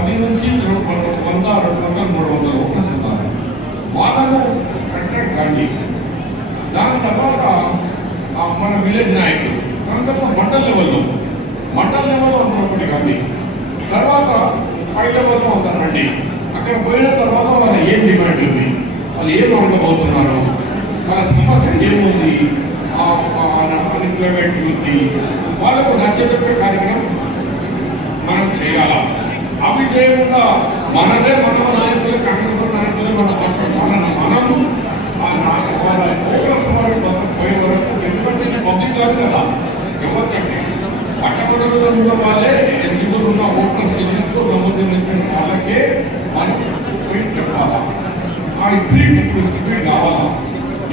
10 నుంచి 100, 200, 300 ఓటర్స్ ఉన్నారు. వాళ్ళను కంట్రాక్ట్ కండి. దాని తర్వాత మన విలేజ్ నాయకులు, దాని తర్వాత మండల్ లెవెల్లో ఒకటి కండి. తర్వాత హై లెవెల్లో ఉంటారండి. అక్కడ పోయిన తర్వాత వాళ్ళ ఏం డిమాండ్ ఉంది, వాళ్ళు ఏం అడగబోతున్నారు, వాళ్ళ సమస్య ఏముంది, అన్ఎంప్లాయ్మెంట్ ఉంది, వాళ్ళకు నచ్చజెప్పే కార్యక్రమం మనం చేయాలా. అవి చేయకుండా మన నాయకులు, కాంగ్రెస్ నాయకులు మనము వాళ్ళ ఫోకస్ వరకు పోయే వరకు, ఎందుకంటే పబ్లిక్ కాదు కదా, ఎవరికంటే పట్టణంలో ఉన్న వాళ్ళే ఎలిజిబుల్ ఉన్న ఓటర్స్ ఇస్తూ నమోదించిన వాళ్ళకే మనం పోయి చెప్పాలా. ఆ స్పీడ్ కావాలా.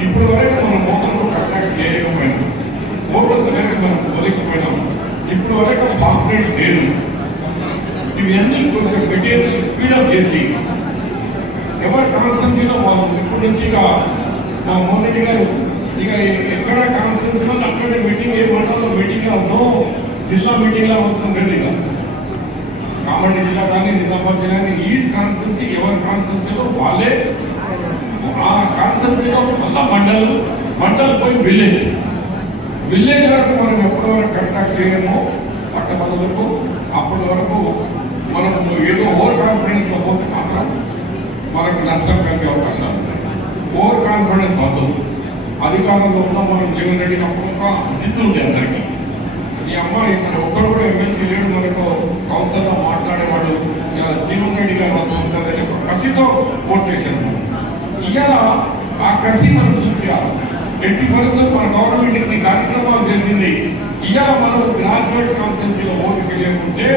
ఇప్పుడు వరకు మనం ఓటర్లు అట్రాక్ట్ చేయలేకపోయినాం, ఓటర్ దగ్గర మనం పోలేకపోయినాం. ఇప్పుడు వరకు పాపులేట్ లేదు. ఇవన్నీ కొంచెం పెట్టి స్పీడప్ చేసి ఎవరి కాన్స్టెన్సీలో వాళ్ళు ఇప్పటి నుంచి ఇక మా మోహన్ రెడ్డి గారు ఇక ఎక్కడ కాన్స్టెన్సీలో అక్కడే మీటింగ్, ఏ మండలంలో మీటింగ్ నో జిల్లా మీటింగ్లో అవసరం లేదు. ఇక కామారెడ్డి జిల్లా కానీ నిజామాబాద్ జిల్లా కానీ ఈచ్ కాన్స్టెన్సీ ఎవరి కాన్స్టెన్సీలో వాళ్ళే, ఆ కాన్స్టెన్సీలో మళ్ళా మండల్ పోయి విలేజ్ వరకు మనం ఎప్పటి వరకు కాంటాక్ట్ చేయమో పట్టణాలకు అప్పటి వరకు మనం ఏదో ఓవర్ కాన్ఫిడెన్స్లో పోతే మాత్రం మనకు నష్టం కలిగే అవకాశాలు ఉంటాయి. ఓవర్ కాన్ఫిడెన్స్ వద్దు. అధికారంలో ఉన్న మనం జీవన్ రెడ్డికి అప్పుడు జిద్దు ఉంది అందరికీ. ఈ అమ్మాయి ఒక్కరు కూడా ఎమ్మెల్సీ లేడు, మనకు కౌన్సిల్లో మాట్లాడేవాడు జీవన్ రెడ్డి గారు వస్తుందని కసితో ఓట్ వేసారు. ఇవాళ ఆ కసి మనం చూపించాలి. 80% మన గవర్నమెంట్ ఇన్ని కార్యక్రమాలు చేసింది. ఇవాళ మనం గ్రాడ్యుయేట్ కాన్స్టిట్యున్సీలో ఓటుకి లేకుంటే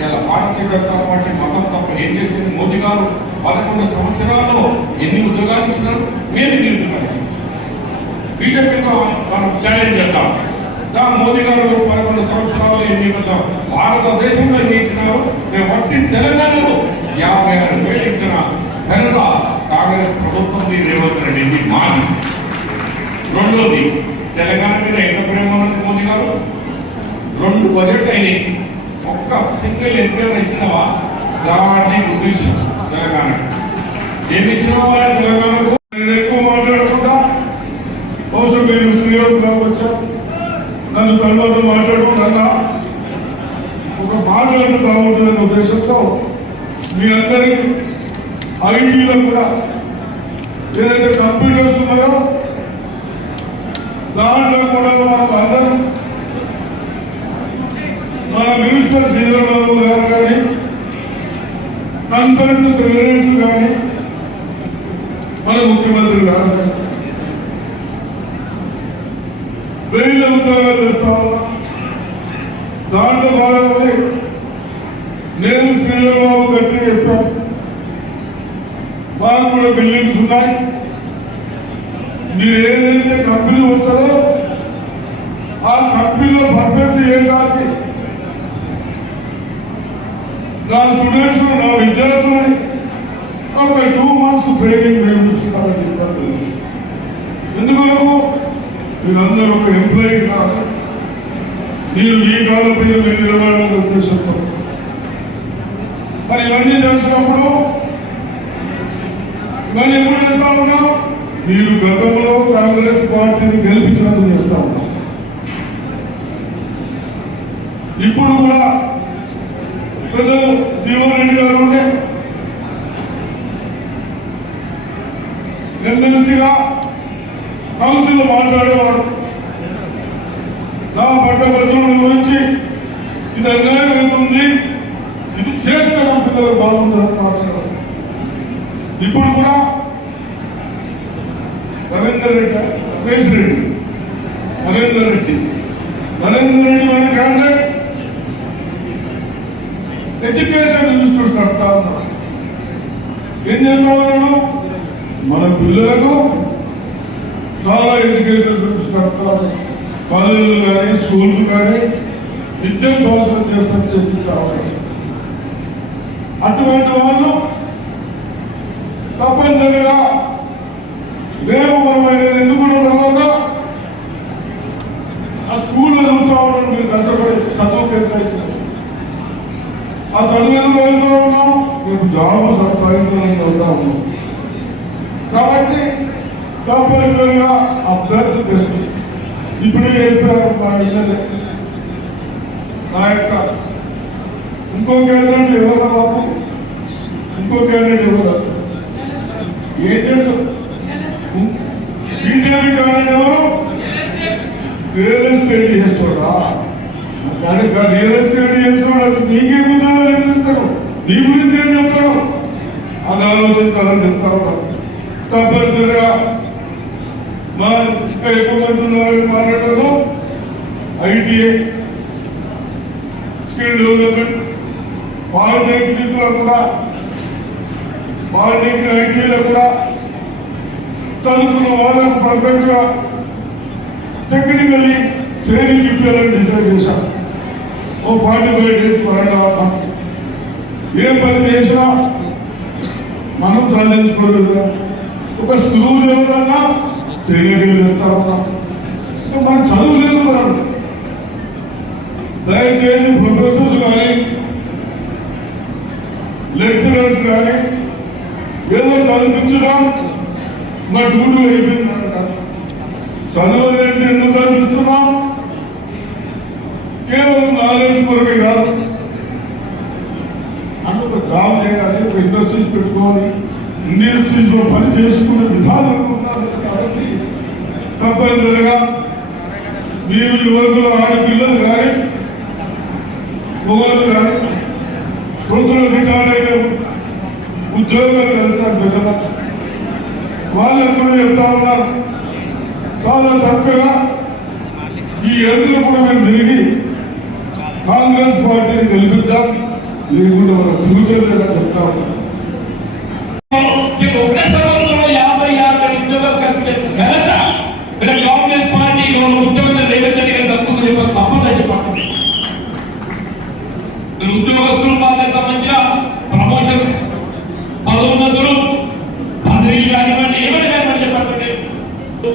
ఇలా భారతీయ జనతా పార్టీ మతం తప్ప ఏం చేసింది? మోదీ గారు 11 సంవత్సరాల్లో ఎన్ని ఉద్యోగాలు ఇచ్చినారు? మేము ఎన్ని ఉద్యోగాలు ఇచ్చినాం? బీజేపీతో మనం ఛాలెంజ్ చేస్తాం. మోదీ గారు 11 సంవత్సరాల్లో ఎన్ని భారతదేశంలో ఎన్ని ఇచ్చినారు? మేము వట్టి తెలంగాణలో 56,000 ఇచ్చిన ఘనత కాంగ్రెస్ ప్రభుత్వం రేవంత్ రెడ్డి మాది. రెండోది, తెలంగాణ మీద ఎంత ప్రేమ ఉన్నది మోదీ గారు. 2 బడ్జెట్ అయినాయి. ఒక్క సింగిల్ ఎంపీఆర్ ఇచ్చినవా? గ్రామాన్ని గుర్తించిన తెలంగాణ ఏమి ఇచ్చినవా తెలంగాణకు? నేను ఎక్కువ మాట్లాడకుండా బహుశా మీరు శ్రీయోగంలోకి వచ్చా నన్ను తర్వాత మాట్లాడుకుంటున్నా ఒక మాట్లాడితే బాగుంటుందనే ఉద్దేశంతో మీ అందరికీ ఐటీలో కూడా ఏదైతే కంప్యూటర్స్ ఉన్నాయో దాంట్లో కూడా మనకు అందరూ మన మినిస్టర్ శ్రీధర్ బాబు గారు కానీ కన్సల్ట్ సెక్రటరీ కానీ మన ముఖ్యమంత్రి గారు కానీ వేల ఉద్యోగాలు చేస్తా ఉన్నా. దాంట్లో భాగంగా నేను శ్రీధర్ బాబు గట్టి చెప్పాను, మాకు కూడా బిల్డింగ్స్ ఉన్నాయి. మీరు ఏదైతే కంపెనీ వస్తుందో ఆ కంపెనీలో పర్ఫెక్ట్ చేయడానికి నా స్టూడెంట్స్, నా విద్యార్థులని ఒక 2 months ట్రైనింగ్ మేము ఇస్తామని చెప్పారు. ఎందుకు? మీరందరూ ఒక ఎంప్లాయీ కాదు, మీరు ఈ కాలం మీద మీరు నిలబడాలని ఉద్దేశంతో. మరి ఇవన్నీ చేసినప్పుడు ఇవన్నీ ఎప్పుడు చేస్తా ఉన్నాం? మీరు గతంలో కాంగ్రెస్ పార్టీని గెలిపించినందుకు చేస్తా ఉన్నాం. ఇప్పుడు కూడా పెద్దలు జీవన్ రెడ్డి గారు ఉంటే ఎమ్మెల్సీగా కౌన్సిల్ మాట్లాడేవాడు. నా పట్టభద్రుల గురించి ఇది అన్యాయం అవుతుంది, ఇది చేస్తే పిల్లలు బాగుంటుందని మాట్లాడారు. ఇప్పుడు కూడా నరేందర్ రెడ్డి మన క్యాండిడేట్ ఎడ్యుకేషన్ ఇన్స్టిట్యూట్ కడతా ఉన్నాడు. ఏం చేస్తా ఉన్నాడు? మన పిల్లలకు చాలా ఎడ్యుకేషన్ ఇన్స్టిట్యూట్స్ కడతా ఉన్నాడు. కాలేజీలు కానీ స్కూల్స్ కానీ విద్యను ప్రోత్సాహం చేస్తామని చెప్తా ఉన్నాడు. అటువంటి వాళ్ళు తప్పనిసరిగా రేపు మనం ఎందుకున్న తర్వాత ఆ స్కూల్లో చదువుతా ఉన్నాడు. మీరు కష్టపడి చదువుకు ఎంత అవుతుంది? ఆ చదివిన రోజుల్లో ఉన్నాం, రేపు జాబ్ సంపాదించాలని ఉన్నాం. కాబట్టి తప్పనిసరిగా అభ్యర్థి బెస్ట్. ఇప్పుడే చెప్పారు మా ఇళ్ళదే నాయక్ సార్. ఇంకో క్యాండిడేట్ ఎవరు బాబు? ఇంకో క్యాండిడేట్ ఎవరు? ఏం తెలుసు? బీజేపీ క్యాండిడేట్ ఎవరు? రియల్ ఎస్టేట్ చేస్తాడా? రియల్ ఎస్టేట్ చేస్తాడు. నీకే ముందుగా నిర్మిస్తాడు, నీ గురించి ఏం చెప్తాడు? అది ఆలోచించాలని చెప్తా ఉన్నాడు. తప్పనిసరిగా మా ఇంకా ఎక్కువ మంది ఉన్నారు మాట్లాడటంలో. ఐటీఐ, స్కిల్ డెవలప్మెంట్, పాలిటెక్నిక్ లో కూడా, పాలిటెక్నిక్ ఐటీఐలో కూడా చదువుకున్న వాళ్ళకు పర్ఫెక్ట్ గా టెక్నికల్లీ ట్రైనింగ్ ఇప్పాలని డిసైడ్ చేశాం. ఓ 45 days పరంగా ఏ పని చేసినా మనం సాధించుకోలేదు. ఒక స్కూల్ ఎవరన్నా ట్రైనింగ్ చేస్తారన్నా మనం చదువులేదు. మనం దయచేసి ప్రొఫెసర్స్ కానీ లెక్చరర్స్ కానీ ఏదో చదివించడం మా డ్యూటీ అయిపోయింది కాదు. చదువు అనేది ఎందుకు చదివిస్తున్నాం? కేవలం నాలెడ్జ్ కొరకే కాదు. అంటే ఒక జాబ్ చేయాలి, ఒక ఇండస్ట్రీస్ పెట్టుకోవాలి, ఇండస్ట్రీస్ లో పని చేసుకునే విధానం ఉండాలి. కాబట్టి తప్పనిసరిగా మీరు యువకులు, ఆడపిల్లలు కానీ మొగలు కానీ వృద్ధులు రిటైర్ అయిన ఉద్యోగాలు కలిసారు పెద్దగా. వాళ్ళు ఎప్పుడు చెప్తా ఉన్నారు చాలా చక్కగా ఈ ఎన్నికలు కూడా మేము తిరిగి కాంగ్రెస్ పార్టీని గెలిపిద్దాం, లేకుండా మన ఫ్యూచర్ లేదా చెప్తా ఉన్నాం. ఒక్క సంవత్సరంలో 50,000 ఉద్యోగాలు కల్పించిన ఘనత కాంగ్రెస్ పార్టీలో ఉద్యోగులు రేవంత్ తప్పులు చెప్పారు. తప్పదని చెప్పండి. ఉద్యోగస్తులు బాధ్యత సంబంధించిన ప్రమోషన్స్, పదోన్నతులు, పదవీలు కానివ్వండి, ఏమైనా కానివ్వండి చెప్పండి.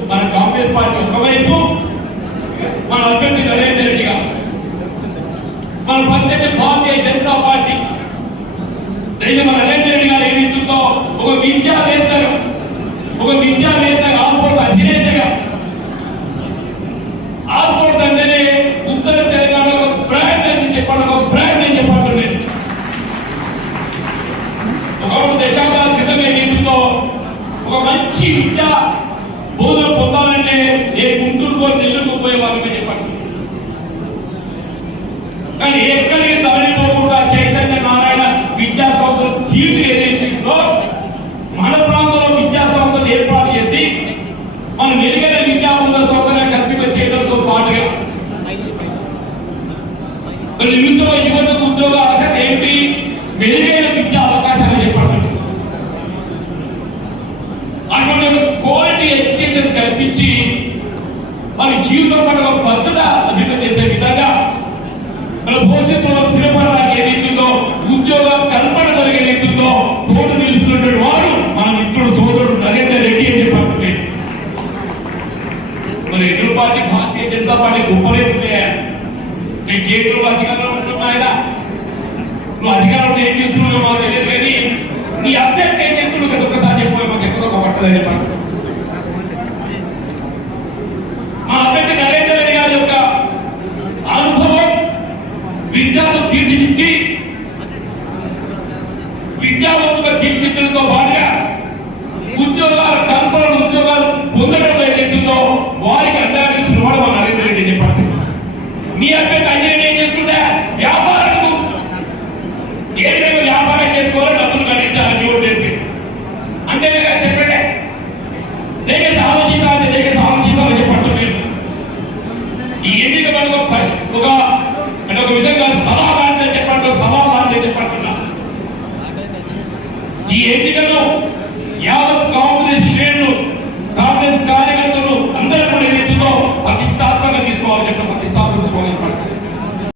మన కాంగ్రెస్ పార్టీ ఒకవైపు, మన అభ్యర్థి నరేందర్ రెడ్డి గారు, మన ప్రత్యేక భారతీయ జనతా పార్టీ మన నరేందర్ రెడ్డి గారు ఏమిస్తుందో ఒక విద్యావేత్తగా, ఆల్పోర్ట్ అధినేతగా, ఆల్పోర్ట్ అంటేనే ఉత్తర తెలంగాణలో ఒక బ్రాండ్ అని చెప్పండి, ఒక బ్రాండ్ అని చెప్పండి. ఒక దశాబ్దాల క్రితం ఏమిస్తుందో ఒక మంచి విద్యా బోధన పొందాలంటే ఏ గుంటూరుకో నెల్లూరుకు పోయే వాళ్ళని చెప్పండి. కానీ ఎక్కడికి తరలిపోకుండా చైతన్య నారాయణ విద్యా సంస్థలు సీటు ఏదైతే ఉందో మన ప్రాంతంలో విద్యా సంస్థలు ఏర్పాటు చేసి మన మెరుగైన విద్యా బోధన సౌకర్యం కల్పింప చేయడంతో పాటుగా యువతకు ఉద్యోగ అర్హత ఏంటి? మెరుగైన విద్యా అవకాశాలు చెప్పండి. అటువంటి క్వాలిటీ ఎడ్యుకేషన్ కల్పించి మన జీవితం పట్ల భద్రత అభివృద్ధి చేసే విధంగా మన భవిష్యత్తులో స్థిరపడడానికి ఏదైతుందో ఉద్యోగ కల్పన కలిగేదైతుందో తోడు నిలుస్తున్నటువంటి వాడు మన మిత్రుడు సోదరుడు నరేందర్ రెడ్డి అని చెప్పండి. మరి ఎదురు పార్టీ భారతీయ జనతా పార్టీ గొప్పలైతే నేను కేంద్రంలో అధికారంలో ఉంటున్నాయన, నువ్వు అధికారంలో ఏం చేస్తున్నావు మాకు తెలియదు, కానీ నీ అభ్యర్థి ఏం చేస్తున్నావు కదా ఒకసారి చెప్పిపోయి మాకు ఎక్కడో ఒక పట్టదని చెప్పండి. మా అభ్యర్థి నరేందర్ రెడ్డి గారి యొక్క అనుభవం విద్యను తీర్చిదిద్ది విద్యావంతుగా తీర్చిదిద్దడంతో పాటుగా ఉద్యోగాల కల్పన, ఉద్యోగాలు పొందడంలో ఏదైతుందో వారికి అందరికీ శ్రమణ మా నరేందర్ రెడ్డి చెప్పండి. మీ అభ్యర్థి అన్యాయం ఏం చేస్తుంటే వ్యాపారాలకు ఏ విధంగా వ్యాపారం చేసుకోవాలో డబ్బులు గణించాలని ఓటేంటి అంతేగా చెప్పండి. దయచేసి ఆలోచించాలని, దయచేసి ఆలోచించాలని చెప్పండి. మీరు ఈ ఎన్నిక మనకు ఒక విధంగా సమాధానం చెప్పండి, సమాధానం చెప్పంటున్నా. ఈ ఎన్నికను యావత్ కాంగ్రెస్ శ్రేణులు, కాంగ్రెస్ కార్యకర్తలు అందరూ కూడా ఏదైతుందో ప్రతిష్టాత్మకంగా తీసుకోవాలని చెప్పి ప్రతిష్టాత్మక